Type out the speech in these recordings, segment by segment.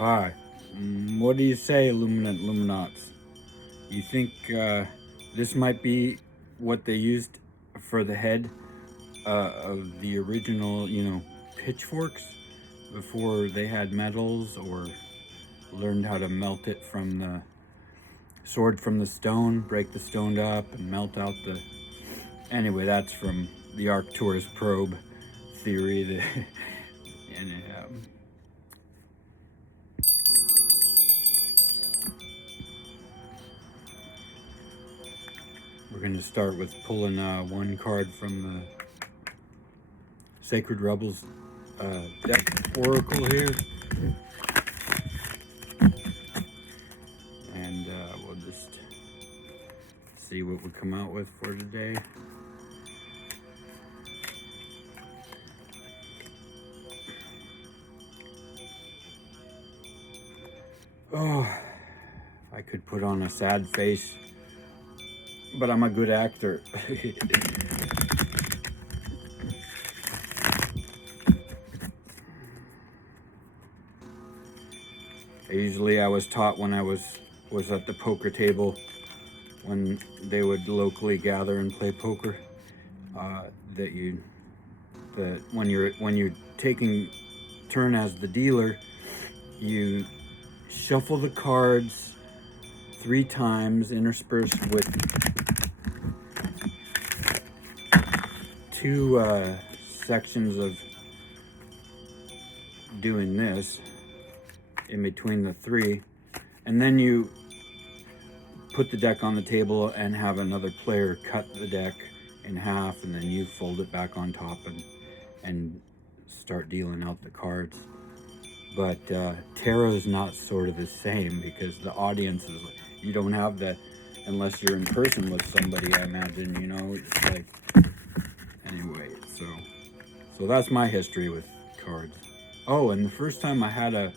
Hi. What do you say, Luminant Luminauts? You think this might be what they used for the head of the original, pitchforks before they had metals, or learned how to melt it from the sword from the stone, break the stone up and melt out the... Anyway, that's from the Arcturus probe theory. And we're going to start with pulling one card from the Sacred Rebels deck Oracle here. And we'll just see what we come out with for today. Oh, I could put on a sad face, but I'm a good actor. I was taught when I was at the poker table, when they would locally gather and play poker, that when you're taking turn as the dealer, you shuffle the cards 3 times, interspersed with 2 sections of doing this in between the 3, and then you put the deck on the table and have another player cut the deck in half, and then you fold it back on top and start dealing out the cards. But tarot is not sort of the same, because the audience is, you don't have that unless you're in person with somebody, I imagine, it's like, anyway, so that's my history with cards. Oh, and the first time I had a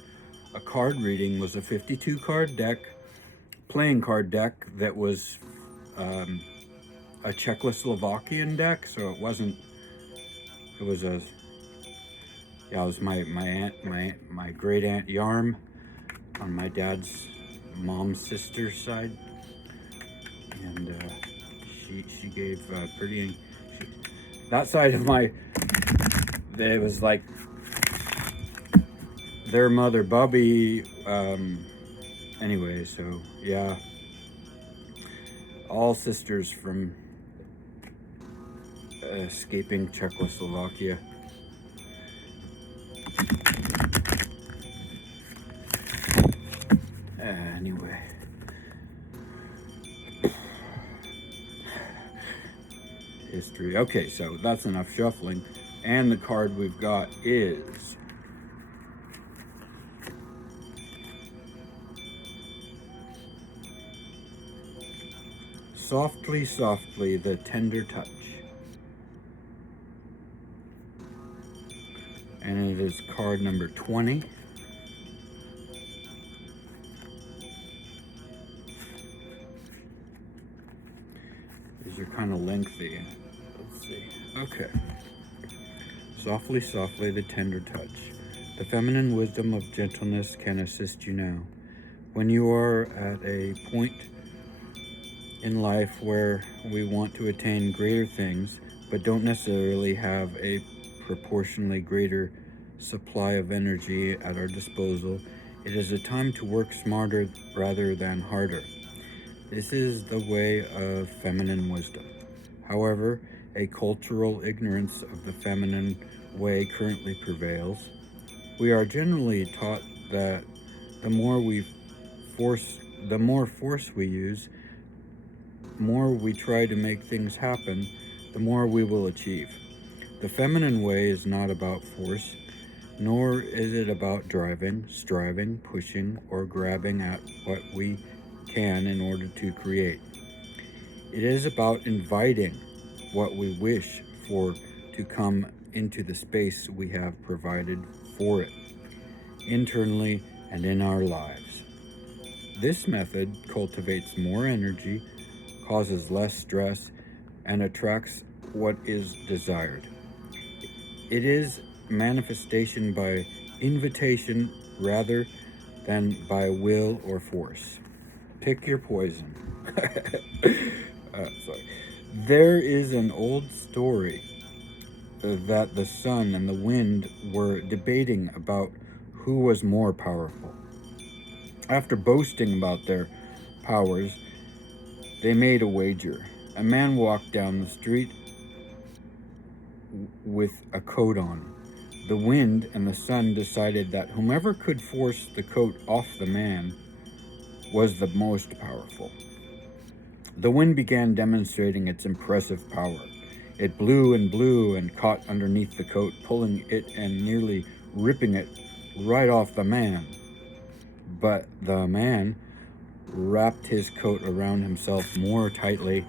card reading was a 52 card deck, playing card deck, that was a Czechoslovakian deck, so it was my great aunt Yarm on my dad's mom's sister's side, and she gave that side of it was like their mother Bubby. Anyway, so yeah, all sisters from escaping Czechoslovakia. Anyway, history. Okay, so that's enough shuffling, and the card we've got is Softly, Softly, the Tender Touch. And it is card number 20. These are kind of lengthy. Let's see. Okay. Softly, softly, the tender touch. The feminine wisdom of gentleness can assist you now. When you are at a point in life where we want to attain greater things, but don't necessarily have a proportionally greater supply of energy at our disposal, it is a time to work smarter rather than harder. This is the way of feminine wisdom. However, a cultural ignorance of the feminine way currently prevails. We are generally taught that the more force we use, more we try to make things happen, the more we will achieve. The feminine way is not about force, nor is it about driving, striving, pushing, or grabbing at what we can in order to create. It is about inviting what we wish for to come into the space we have provided for it, internally and in our lives. This method cultivates more energy, causes less stress, and attracts what is desired. It is manifestation by invitation rather than by will or force. Pick your poison. Sorry. There is an old story that the sun and the wind were debating about who was more powerful. After boasting about their powers, they made a wager. A man walked down the street with a coat on. The wind and the sun decided that whomever could force the coat off the man was the most powerful. The wind began demonstrating its impressive power. It blew and caught underneath the coat, pulling it and nearly ripping it right off the man. But the man wrapped his coat around himself more tightly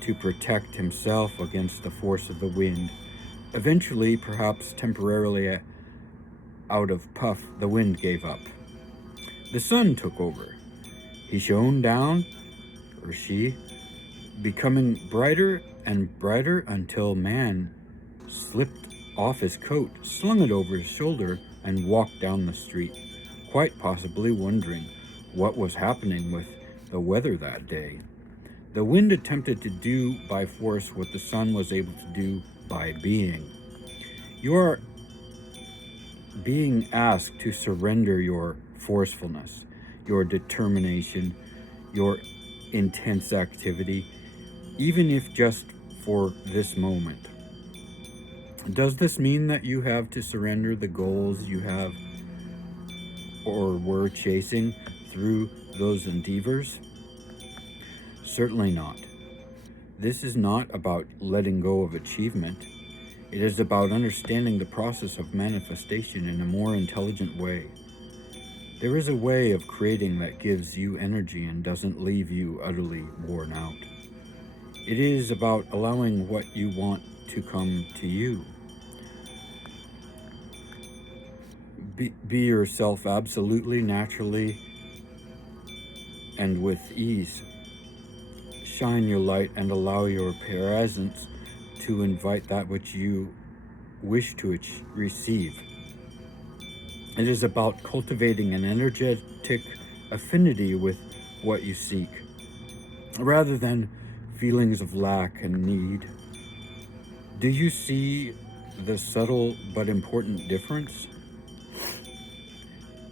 to protect himself against the force of the wind. Eventually, perhaps temporarily out of puff, the wind gave up. The sun took over. He shone down, or she, becoming brighter and brighter until man slipped off his coat, slung it over his shoulder, and walked down the street, quite possibly wondering what was happening with the weather that day. The wind attempted to do by force what the sun was able to do by being. You are being asked to surrender your forcefulness, your determination, your intense activity, even if just for this moment. Does this mean that you have to surrender the goals you have or were chasing through those endeavors? Certainly not. This is not about letting go of achievement. It is about understanding the process of manifestation in a more intelligent way. There is a way of creating that gives you energy and doesn't leave you utterly worn out. It is about allowing what you want to come to you. Be yourself absolutely, naturally, and with ease. Shine your light and allow your presence to invite that which you wish to receive. It is about cultivating an energetic affinity with what you seek, rather than feelings of lack and need. Do you see the subtle but important difference?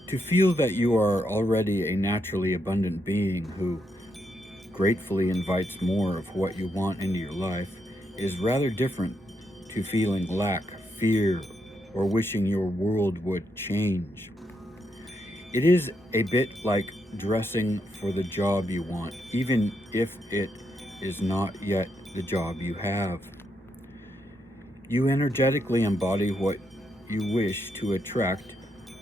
To feel that you are already a naturally abundant being who gratefully invites more of what you want into your life is rather different to feeling lack, fear, or wishing your world would change. It is a bit like dressing for the job you want, even if it is not yet the job you have. You energetically embody what you wish to attract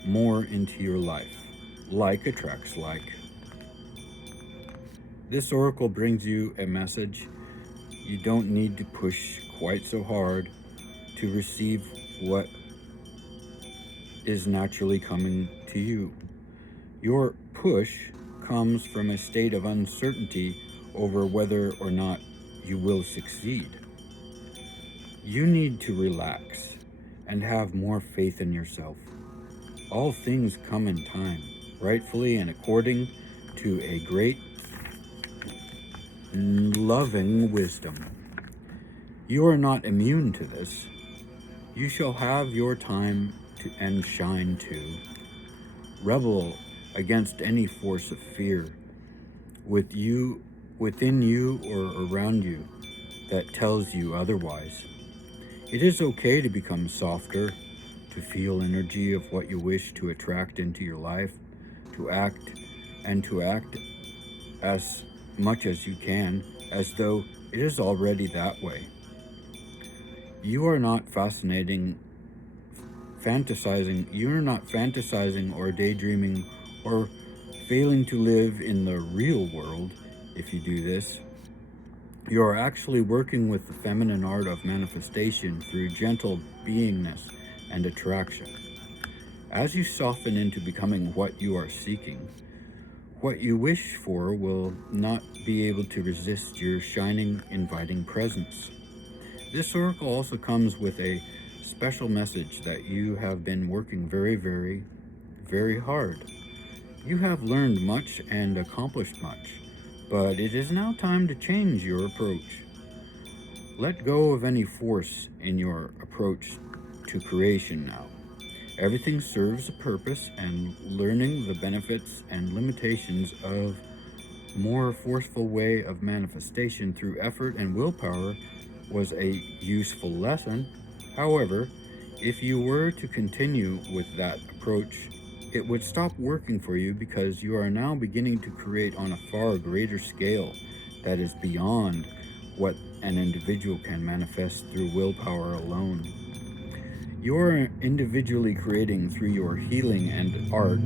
more into your life. Like attracts like. This oracle brings you a message. You don't need to push quite so hard to receive what is naturally coming to you. Your push comes from a state of uncertainty over whether or not you will succeed. You need to relax and have more faith in yourself. All things come in time, rightfully and according to a great loving wisdom. You are not immune to this. You shall have your time and shine too. Rebel against any force of fear within you or around you that tells you otherwise. It is okay to become softer, to feel energy of what you wish to attract into your life, to act as much as you can, as though it is already that way. You are not fantasizing or daydreaming or failing to live in the real world. If you do this, you are actually working with the feminine art of manifestation through gentle beingness and attraction. As you soften into becoming what you are seeking, what you wish for will not be able to resist your shining, inviting presence. This oracle also comes with a special message that you have been working very, very, very hard. You have learned much and accomplished much, but it is now time to change your approach. Let go of any force in your approach to creation now. Everything serves a purpose, and learning the benefits and limitations of more forceful way of manifestation through effort and willpower was a useful lesson. However, if you were to continue with that approach, it would stop working for you because you are now beginning to create on a far greater scale that is beyond what an individual can manifest through willpower alone. You are individually creating through your healing and art,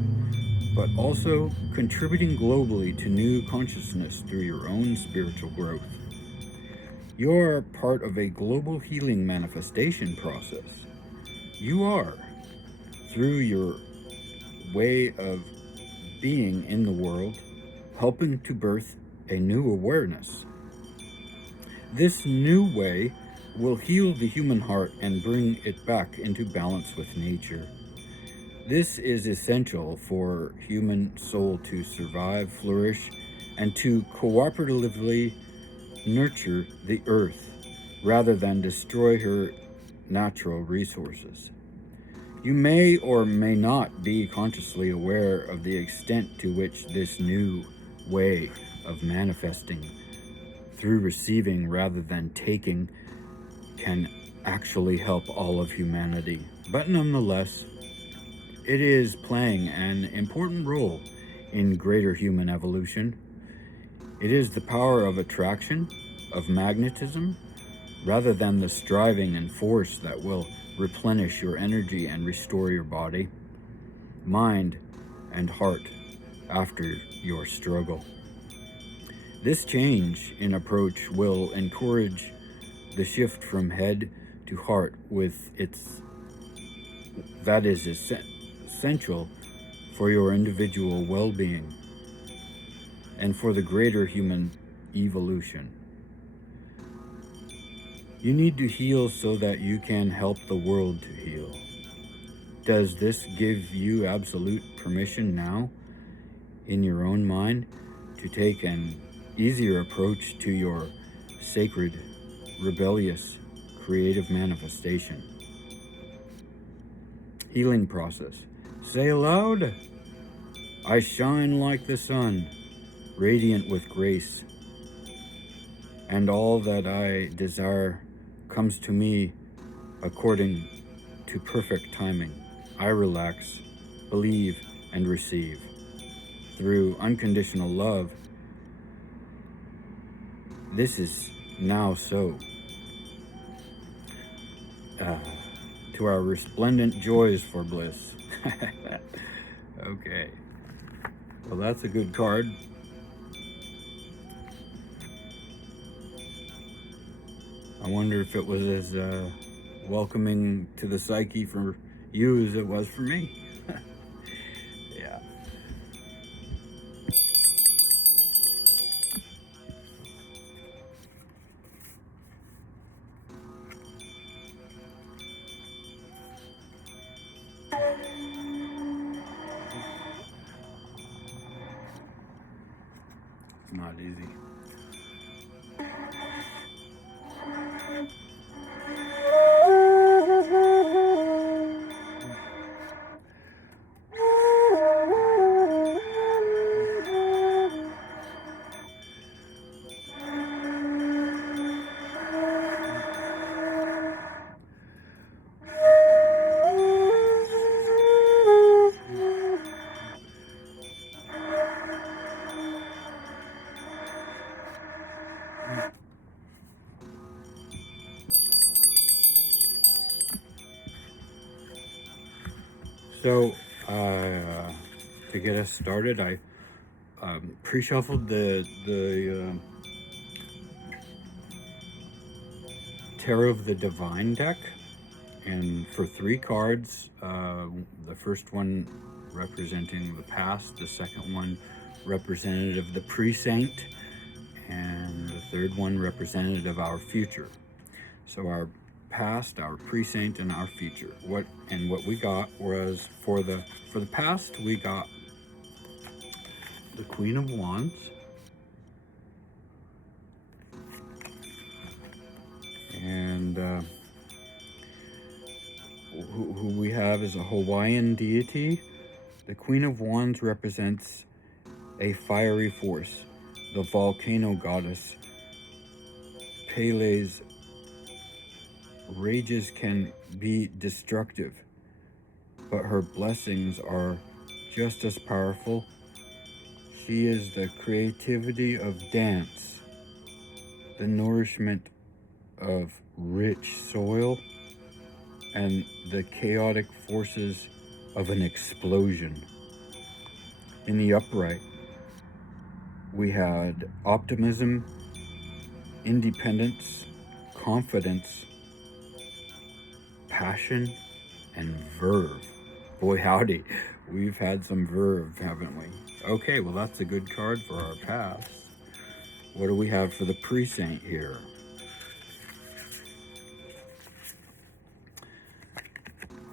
but also contributing globally to new consciousness through your own spiritual growth. You are part of a global healing manifestation process. You are, through your way of being in the world, helping to birth a new awareness. This new way will heal the human heart and bring it back into balance with nature. This is essential for human soul to survive, flourish, and to cooperatively nurture the earth rather than destroy her natural resources. You may or may not be consciously aware of the extent to which this new way of manifesting through receiving rather than taking can actually help all of humanity. But nonetheless, it is playing an important role in greater human evolution. It is the power of attraction, of magnetism, rather than the striving and force that will replenish your energy and restore your body, mind, and heart after your struggle. This change in approach will encourage the shift from head to heart that is essential for your individual well-being and for the greater human evolution. You need to heal so that you can help the world to heal. Does this give you absolute permission now, in your own mind, to take an easier approach to your sacred, rebellious, creative manifestation? Healing process. Say aloud, I shine like the sun, radiant with grace, and all that I desire comes to me according to perfect timing. I relax, believe, and receive. Through unconditional love, this is now so. To our resplendent joys for bliss. Okay. Well, that's a good card. I wonder if it was as welcoming to the psyche for you as it was for me. Yeah. It's not easy. So, to get us started, I pre-shuffled the Tarot of the Divine deck, and for 3 cards, the first one representing the past, the second one representative of the pre-saint, and the third one representative of our future. So our past, our pre-saint, and our future. What we got was for the past, we got the Queen of Wands. And who we have is a Hawaiian deity. The Queen of Wands represents a fiery force, the volcano goddess. Pele's rages can be destructive, but her blessings are just as powerful. She is the creativity of dance, the nourishment of rich soil, and the chaotic forces of an explosion. In the upright, we had optimism, independence, confidence, passion, and verve. Boy howdy, we've had some verve, haven't we? Okay, well that's a good card for our past. What do we have for the pre-saint here?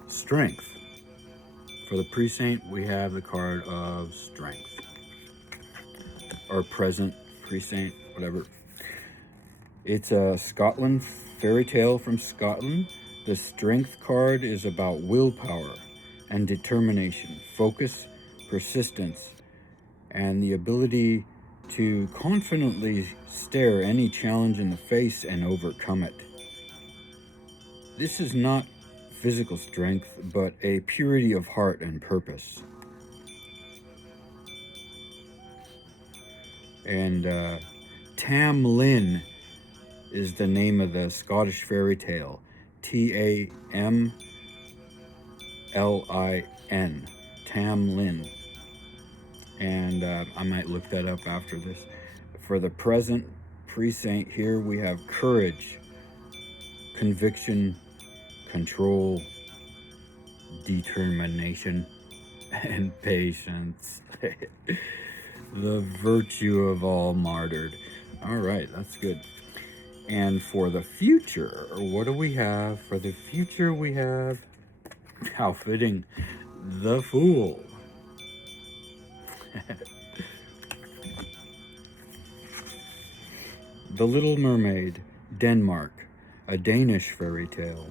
Strength. For the pre-saint, we have the card of strength. Or present pre-saint, whatever. It's a Scotland fairy tale from Scotland. The strength card is about willpower and determination, focus, persistence, and the ability to confidently stare any challenge in the face and overcome it. This is not physical strength, but a purity of heart and purpose. And Tam Lin is the name of the Scottish fairy tale. Tamlin. Tam Lin. And I might look that up after this. For the present pre-saint here, we have courage, conviction, control, determination, and patience. The virtue of all martyred. All right, that's good. And for the future, what do we have? For the future, we have, how fitting, the Fool. The Little Mermaid, Denmark, a Danish fairy tale.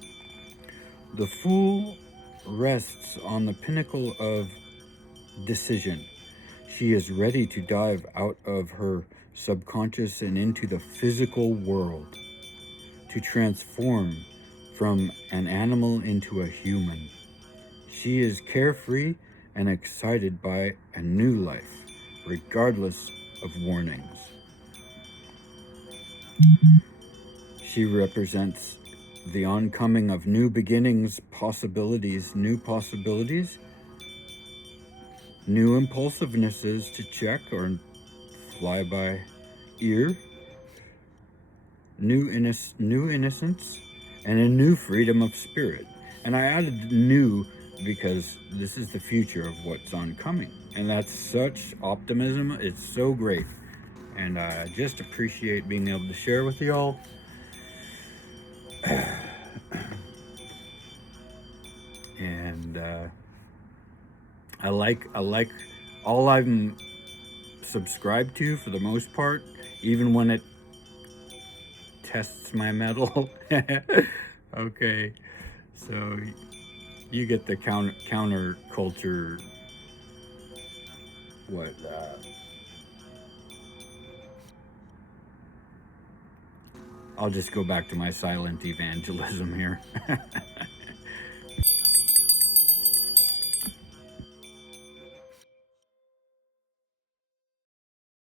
The Fool rests on the pinnacle of decision. She is ready to dive out of her subconscious and into the physical world, to transform from an animal into a human. She is carefree and excited by a new life, regardless of warnings. She represents the oncoming of new beginnings, possibilities, new impulsivenesses to check or fly by ear, new innocence, and a new freedom of spirit. And I added new because this is the future of what's oncoming. And that's such optimism. It's so great. And I just appreciate being able to share with y'all. And I like all I'm subscribed to for the most part, even when it tests my mettle. Okay, so you get the counter culture. What? I'll just go back to my silent evangelism here.